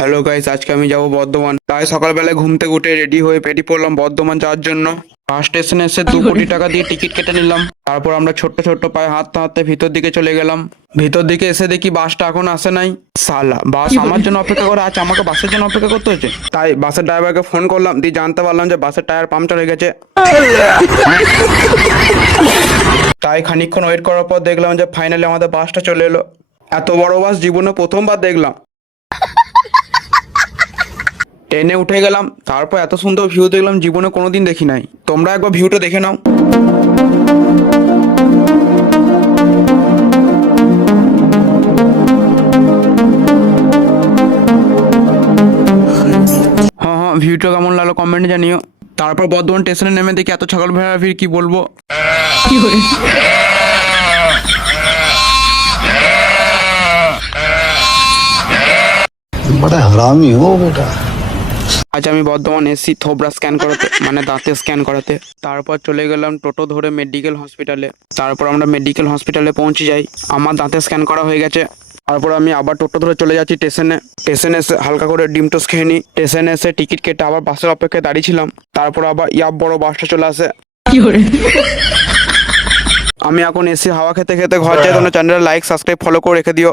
Hello guys, আজকে আমি যাব বর্ধমান। তাই সকালবেলায় ঘুম থেকে উঠে রেডি হয়ে বেরিয়ে পড়লাম বর্ধমান যাওয়ার জন্য। বাস স্টেশনে এসে 2 কোটি টাকা দিয়ে টিকিট কেটে নিলাম। তারপর আমরা ছোট্ট ছোট্ট পায়ে হাঁটতে হাঁটতে ভিতর দিকে চলে গেলাম। ভিতর দিকে এসে দেখি বাসটা এখন আসে নাই। সালা, বাস আমার জন্য অপেক্ষা করে আছে, আমাকে বাসের জন্য অপেক্ষা করতে হচ্ছে। তাই বাসের ড্রাইভারকে ফোন করলাম, দিয়ে জানতে পারলাম যে বাসের টায়ার পাংচার হয়ে গেছে। তাই খানিকক্ষণ ওয়েট করার পর দেখলাম যে ফাইনালি আমাদের বাসটা চলে এলো। এত বড় বাস জীবনে প্রথমবার দেখলাম। ট্রেনে উঠে গেলাম, তারপর এত সুন্দর ভিউ দেখলাম, জীবনে কোনোদিন দেখি নাই। তোমরা একবার ভিউটা দেখে নাও। হ্যাঁ হ্যাঁ, ভিউটা কেমন লাগলো কমেন্টে জানিও। তারপর বর্ধমান স্টেশনে নেমে দেখি এত ছাগল ভেড়া ভিড়, কি বলবো। बड़ा हरामी हो बेटा। আজ আমি বর্ধমান এসছি থোবরা স্ক্যান করাতে, মানে দাঁতে স্ক্যান করাতে। তারপর চলে গেলাম টোটো ধরে মেডিকেল হসপিটালে। তারপর আমরা মেডিকেল হসপিটালে পৌঁছে যাই। আমার দাঁতে স্ক্যান করা হয়ে গেছে। তারপর আমি আবার টোটো ধরে চলে যাচ্ছি স্টেশনে। স্টেশনে এসে হালকা করে ডিম টোস্ট খেয়ে নিই। স্টেশনে এসে টিকিট কেটে আবার বাসের অপেক্ষায় দাঁড়িয়েছিলাম। তারপর আবার বড় বাসটা চলে আসে। আমি এখন এসি হাওয়া খেতে খেতে ঘর যাই। তোমরা চ্যানেলে লাইক সাবস্ক্রাইব ফলো করে রেখে দিও।